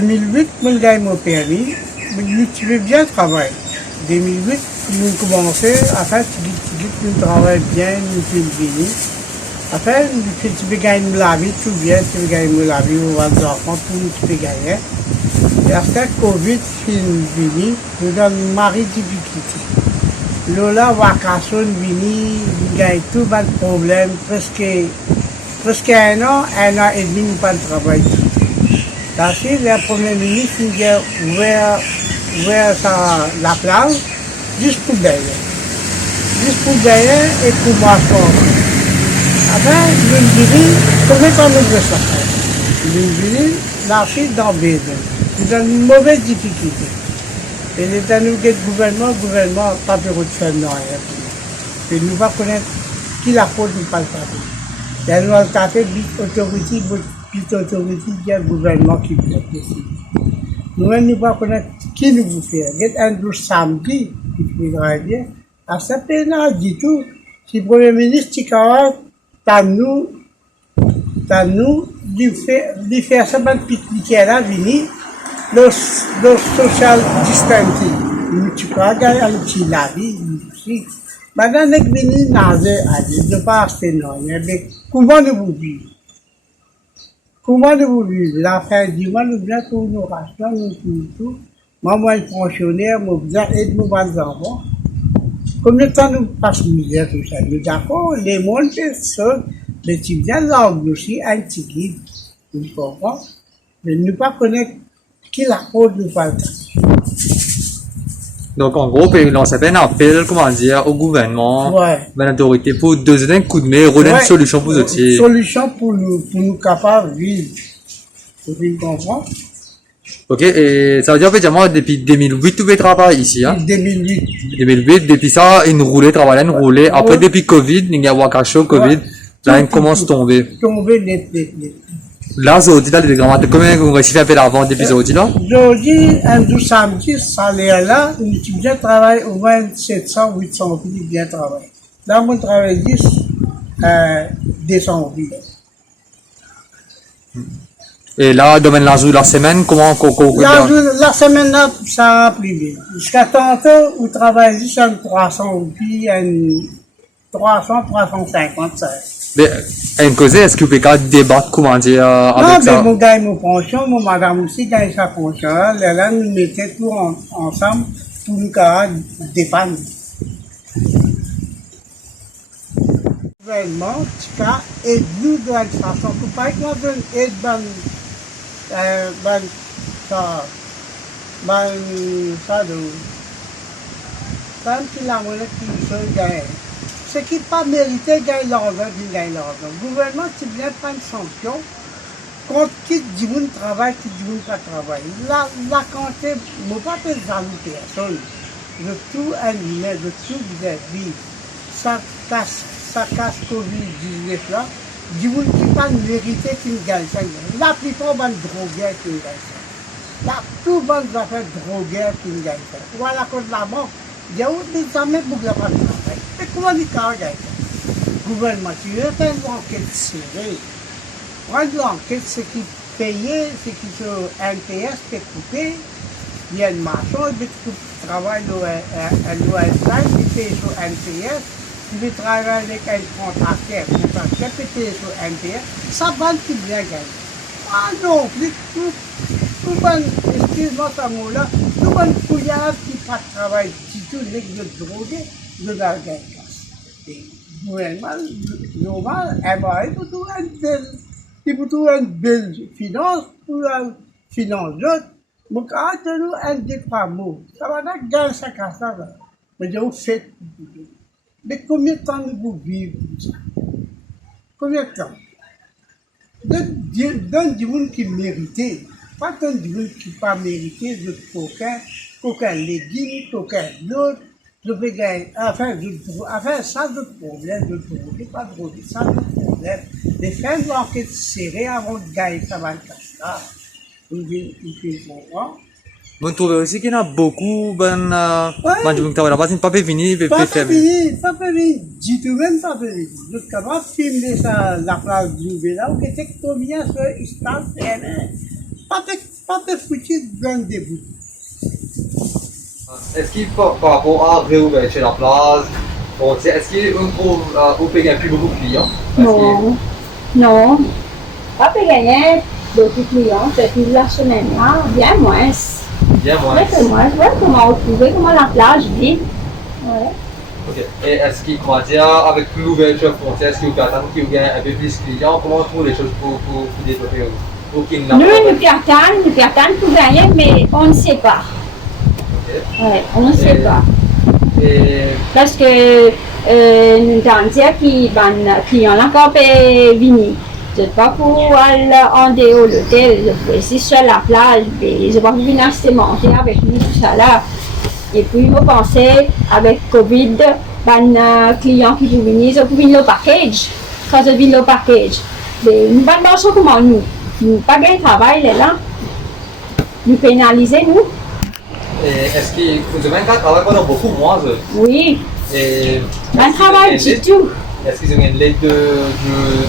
2008, mon gars mon permis, tu veux bien travailler. 2008, nous commençons à faire, nous travaillons bien, nous faisons bien. Après, tu peux gagner la vie, tout bien, tu peux gagner la vie, on va des enfants, tout tu peux gagner. Et après, Covid, fini, nous avons une marée difficulté. Lola, vacation, vini, gagne tout, pas de problème, presque un an et demi, nous pas de travail. Là, c'est le Premier ministre qui a ouvert la plage, juste pour gagner. Juste pour gagner et pour marcher. Après, l'Indirie, combien de temps nous devons ça faire? L'Indirie, l'archi dans Bédé. Nous avons une mauvaise difficulté. Et l'État nous dit gouvernement, pas de faire non. Et nous ne pas connaître qui la faute nous pas le faire. Et nous avons tapé autorité, qui est le gouvernement qui peut décider. Nous ne pas connaître qui nous vous fait. Il y a un jour samedi, qui fait bien. À ce pays-là, du tout, si le Premier ministre, t'as nous, lui faire ça, ben, pique-nique là, venir, le social distancing. Tu peux gagner un petit lavis, aussi. Maintenant, on est venu nager, de pas acheter non, mais comment nous vivre? Comment nous vivre? La fin du mois, nous venons pour nous racheter, nous tout. Moi, je suis fonctionnaire, moi, je aide nos enfants. Combien de temps nous passons misère, tout ça? Nous d'accord, les mondes, c'est ça. Mais tu viens là aussi, un petit guide, tu comprends? Mais ne pas connaître qui la cause nous parle. Donc, en gros, on lancer un appel, comment dire, au gouvernement, à l'autorité, pour donner un coup de main, redonner une solution pour nous. Une solution pour nous capables de vivre. Tu comprends? Ok, et ça veut dire, en fait, depuis 2008, tu veux travailler ici, hein? 2008, depuis ça, une roulée. Après, depuis Covid, il y a Wakasho, Covid, là, il commence à tomber. Net. Là, Zodi, là, les grammaires, combien vous réussissez à faire avant depuis Zodi, là? Zodi, un jour samedi, salaire là, un étudiant travaille au moins 700, 800 000, bien travailler. Là, mon travail 10, 200 000. Et là, domaine la semaine, comment, la semaine là, ça a plus bien. Jusqu'à tantôt, on travaille juste en 300 000, 350, ça. Mais, un cause, est-ce que vous pouvez débattre, comment dire, avec ça? Non, mais mon gars, mon pension, mon madame aussi gagne sa pension. Là, nous mettons tout ensemble pour nous dépendre. Gouvernement, aide nous de la façon. Pour pas que nous aide ça, qui la monnaie qui se gagne. Ce qui n'est pas mérité, gagne l'argent, il gagne l'argent. Le gouvernement, tu viens prendre une sanction contre qui dit qu'on travaille, qui dit qu'on ne travaille. La quantité, je ne peux pas te jaloux personne. De tout animé, de tout vie. Ça casse Covid-19 là. Dit qu'on qui pas mérité qui gagne ça. La plupart des drogués qui gagnent ça. La tout bonne affaire drogués qui gagnent ça. Voilà, contre la banque. Il y a des jamais pour la travail. Mais comment dit ça? Le gouvernement, tu veux faire une enquête serrée. Prendre l'enquête, ce qui payait, ce qui sur NPS qui est coupé. Il y a une marchand, qui travaille à l'OSI, qui paye sur NPS. Tu veux travailler avec un contracteur qui paye sur NPS. Ça va qui bien gagner. Ah non, tout bon, excuse-moi ce mot-là, tout bon couillard qui ne travaille du tout, de droguer, de la guerre. Et gouvernement, normal, il faut trouver une belle finance pour la finance. Donc, quand nous un des trois mots, ça va pas gagner ça comme ça. Mais je fais. Mais combien de temps nous vivons ça? Combien de temps? Donne du monde qui méritait. Pas donne du monde qui pas mérité, de coquin légumes, coquin l'autre. Je vais gagner, enfin, ça, d'autres problèmes, pas de droguer, ça, d'autres problèmes. Les fins de l'enquête serrée avant de gagner ça va le casser. Il comprend. Vous trouvez aussi qu'il y en a beaucoup, pas fini, pas fini, dis-tu même pas fini. Nous avons filmé ça, la place du Véla, où était combien ce instant, pas pas de foutu de bonne début. Est-ce qu'il par rapport à réouvrir la place, bon, est-ce qu'il y a un pays plus beaucoup de clients? Non, non. Pas de gagner d'autres clients, depuis la semaine là, bien moins. Bien moins. Très moins. Ouais, comment retrouver, comment la plage vit. Ouais. Ok. Et est-ce qu'il, comment dire, avec l'ouverture frontière, est-ce qu'il y a qu'il y a un peu plus de clients? Comment on trouve les choses pour développer? Nous, nous attendons pour gagner, mais on ne sait pas. Ok. Ouais, on ne sait pas. Et Parce que nous avons dit que les clients encore venir. Je ne sais pas pour aller en dehors de l'hôtel, je peux ici sur la plage, mais je ne vais pas venir acheter manger avec nous, tout ça là. Et puis, je pensais, avec Covid, les clients qui vont venir, ils vont venir le package. Quand ils viennent le package, mais nous ne savons pas comment nous. Nous n'avons pas de travail là. Nous pénalisons nous. est-ce que vous avez un travail pendant beaucoup moins? Oui. Et Un travail du tout. est-ce qu'ils ont une lettre de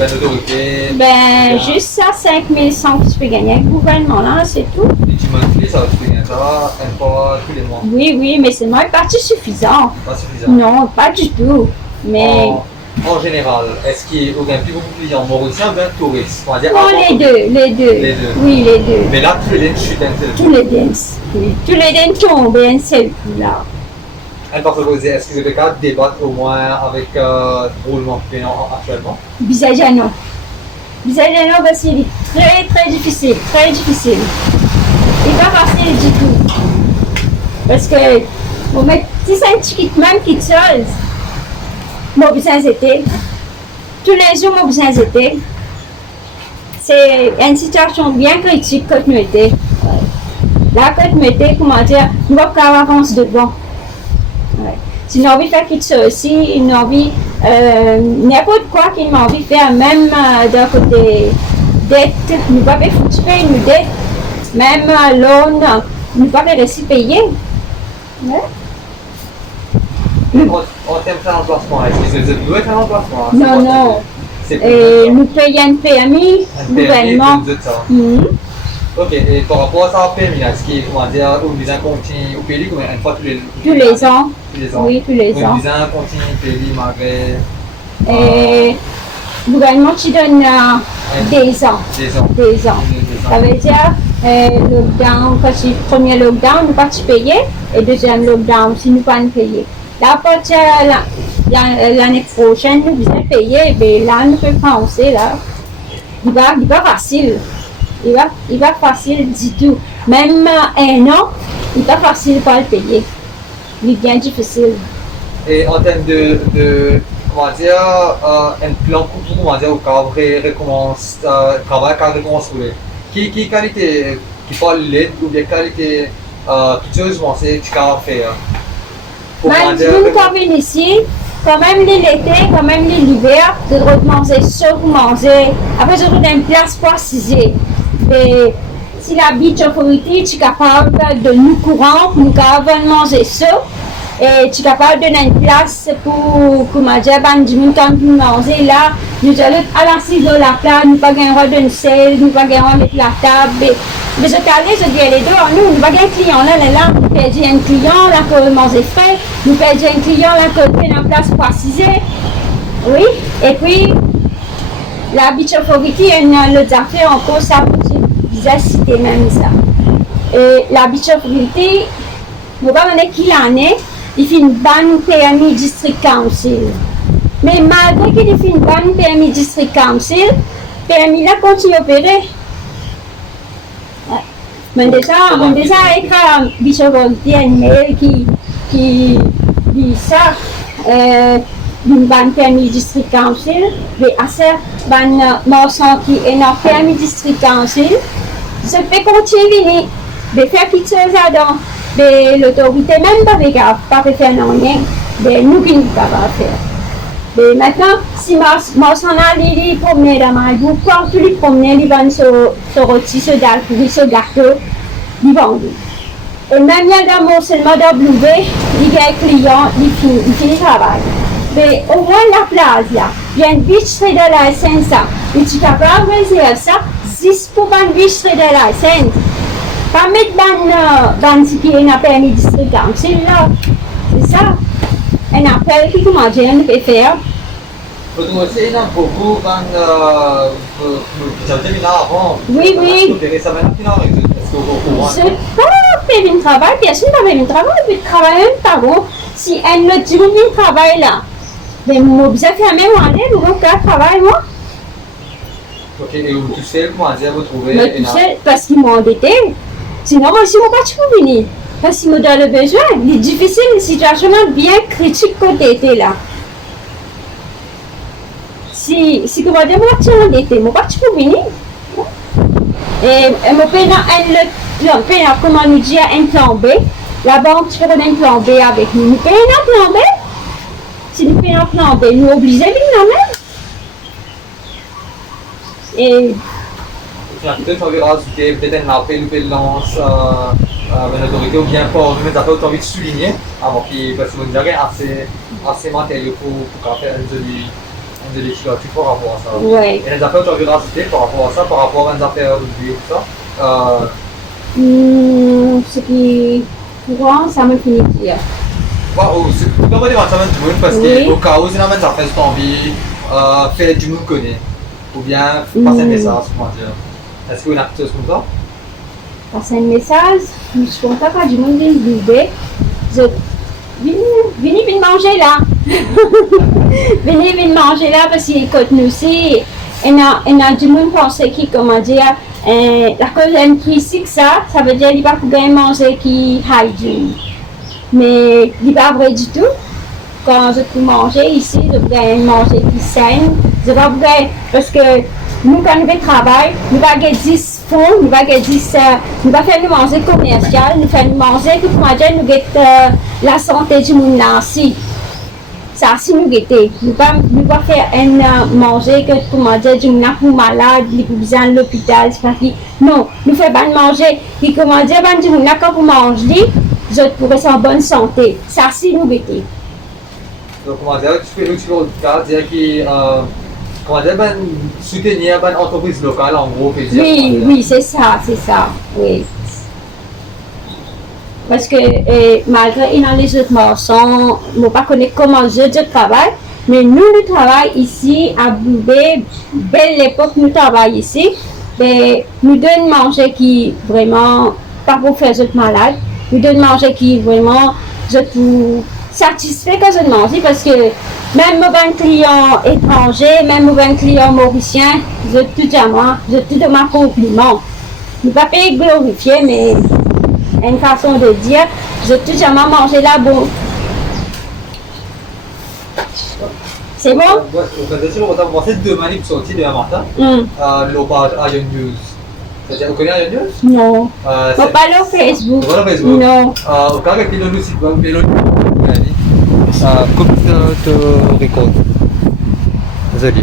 l'autorité? Ben, juste ça, 5100 que tu peux gagner avec le gouvernement là, c'est tout. Et tu m'as dit ça, tu peux gagner ça une fois tous les mois? Oui, oui, mais c'est pas suffisant. Pas suffisant. Non, pas du tout. Mais. En général, est-ce qu'il y a plus beaucoup de clients mauriciens ou bien touristes? On va dire Non, les deux. Les deux. Oui, les deux. Mais là, tous les dents chutent un peu. Tous les dents. Oui. Tous les dents tombent un seul coup là. Elle va proposer, est-ce que vous avez qu'à débattre au moins avec le roulement payant actuellement? Bisagano. Bisagano, ben, c'est très très difficile. Très difficile. Il n'est pas facile du tout. Parce que, si c'est un petit même qui te chose, mon besoin c'était. Tous les jours, mon besoin c'était. C'est une situation bien critique que nous étions. Là, que nous étions, comment dire, nous avons qu'à avancer devant. Ouais. Si nous avons envie de faire quelque chose aussi, nous avons envie, n'importe quoi qu'il m'a envie de faire, même d'un côté dette, nous ne pouvons pas foutre une dette, même loan, nous ne pouvons pas réussir à payer. Ouais. En termes de remplacement, est-ce que vous avez un remplacement? Non, non. Nous payons un PMI, gouvernement. Ok, et par rapport à ça, PMI, est-ce qu'il y a une visa continue au pays combien une fois tous les ans? Tous les ans. Oui, tous les ans. Une visa continue au pays malgré. Et le gouvernement te donne 2 ans. 2 ans. 2 ans. Ça veut dire, lockdown, quand c'est le premier lockdown, nous ne pas payer, et deuxième lockdown, si nous ne pas payer. Là, à partir l'année prochaine, nous devons payer, mais là, nous pouvons penser, là, il va facile. Il va facile du tout. Même 1 an, il va facile pour le payer. Il est bien difficile. Et en termes de comment dire, un plan pour comment dire, au cas où recommence, travail quand recommence rouler. Qui qualité, qui parle l'aide ou bien qualité, toute chose, c'est tu vas faire. Même si nous venons ici, quand même l'été, quand même l'hiver, de recommencer ça pour manger. Après, je trouve une place pour assiser. Et si la beach authority, tu es capable de nous courant, nous capables manger ça. Et tu es capable de donner une place pour, comment dire, du monde pour manger là. Nous allons à l'assise de la place, nous pas gagner de sel, nous pas gagner mettre la table. Mais je dis les deux, nous pas gagner client là, nous perdons un client là que manger frais, nous perdons un client là que fait une place pour assiser. Oui, et puis la beach authority, le affaire encore ça, je citer même ça. Et la beach authority, nous ne savons pas qui l'année. Il fait une bonne PMI District Council. Mais malgré qu'il fait une bonne PMI District Council, PMI là continue à opérer. Ouais. Mais déjà écrit à Bishop un mail qui dit ça, une bonne PMI District Council, mais à ce bonne morceau qui est dans PMI District Council, je fais continuer de faire quelque chose là-dedans. L'autorité même pas faire rien, mais nous qui ne pouvons pas faire. Mais maintenant, si Marsan a les promener dans ma groupe, quand tu les promener, ils vont se rôtir, se dalpourir, se gâteau, ils vendent. Et même il y a dans mon seulement W, il y a un client, il finit le travail. Mais au moins la place là, il y a une biche de la scène ça. Et tu peux pas réserver ça, 10 pour une biche de la scène. Pas mettre dans ce qui est un permis district council là. C'est ça. Un appel qui comment dire, on peut faire. Vous aussi, il y a beaucoup de avant. Oui, oui. Ça maintenant, est-ce que vous Je pas faire un travail, bien sûr, pas faire un travail, mais travailler un par si elle ne dit pas un travail là, mais moi, bien faire même année, nous allons faire travail moi. Ok, et vous touchez, comment dire, vous trouvez. Mais tu sais, parce qu'ils m'ont endetté. Sinon, moi, si je ne peux pas venir. Parce qu'ils me donnent le besoin. C'est difficile, une situation bien critique côté été là. Si comment dire, moi, tu es endetté, moi, pas tu peux venir. Et mon payant, comment nous dire, un plan B. La banque, tu fais un plan B avec nous. Nous payons un plan B. Si nous payons un plan B, nous obligons de venir même. Et peut-être envie de rajouter peut-être un appel ou une lance à l'autorité ou bien pour même affaires envie de souligner avant parce que vous avez assez matériel pour faire une jolie situation par rapport à ça. ouais. Et les affaires tu as envie de rajouter par rapport à ça, par rapport à une affaire de vie ou ça. Ce qui courant, ça me finit de dire. C'est pas vraiment ça tout le monde parce que au cas où c'est la même affaire tu as envie faire du monde connaît ou bien passer un message comment dire. Est-ce que vous avez une chose comme ça? Passer un message, je suis contente quand du monde vient de je venez manger là. Venez manger là parce que nous aussi, on a du monde pensé qui, comment dire, la cause d'une crise, ça veut dire qu'il ne va pas manger qui hygiene. Mais il n'est pas vrai du tout. Quand je peux manger ici, je peux manger qui saine. Je vais vrai parce que nous, quand nous travaillons, nous ne pouvons pas 10 fonds, nous ne pouvons pas 10, nous pas faire manger commercial, nous faisons manger que pour manger nous la santé du monde là aussi. Ça si nous guetter, nous pas faire un manger que pour manger du monde pour malade, pour besoin de l'hôpital, c'est pas qui. Non, nous faisons pas manger qui comment dire ben du monde quand pour manger, je pourrais être en bonne santé. Ça si nous guetter. Donc comment dire, tu peux dire que comment dire, soutenir une entreprise locale en gros. Oui, c'est ça, oui. Parce que malgré dans les autres marchands, je ne connais pas comment je travaille, mais nous travaillons ici à Boubé, belle l'époque nous travaillons ici, mais nous donnons manger qui vraiment, pas pour faire autres malades, nous donnons manger qui vraiment, je trouve satisfait quand je mange parce que même un client étranger, même un client mauricien, je tout à moi, je tout de ma compliment. Je ne vais pas payer glorifier, mais une façon de dire, je tout à moi manger là bon. C'est bon? On a pensé deux manips sorties demain matin. L'opage Iron News. C'est-à-dire, vous connaissez Iron News? Non. Je ne pas sur Facebook. Pas sur Facebook? Non. Au cas où il site web, comme de record. Désolé.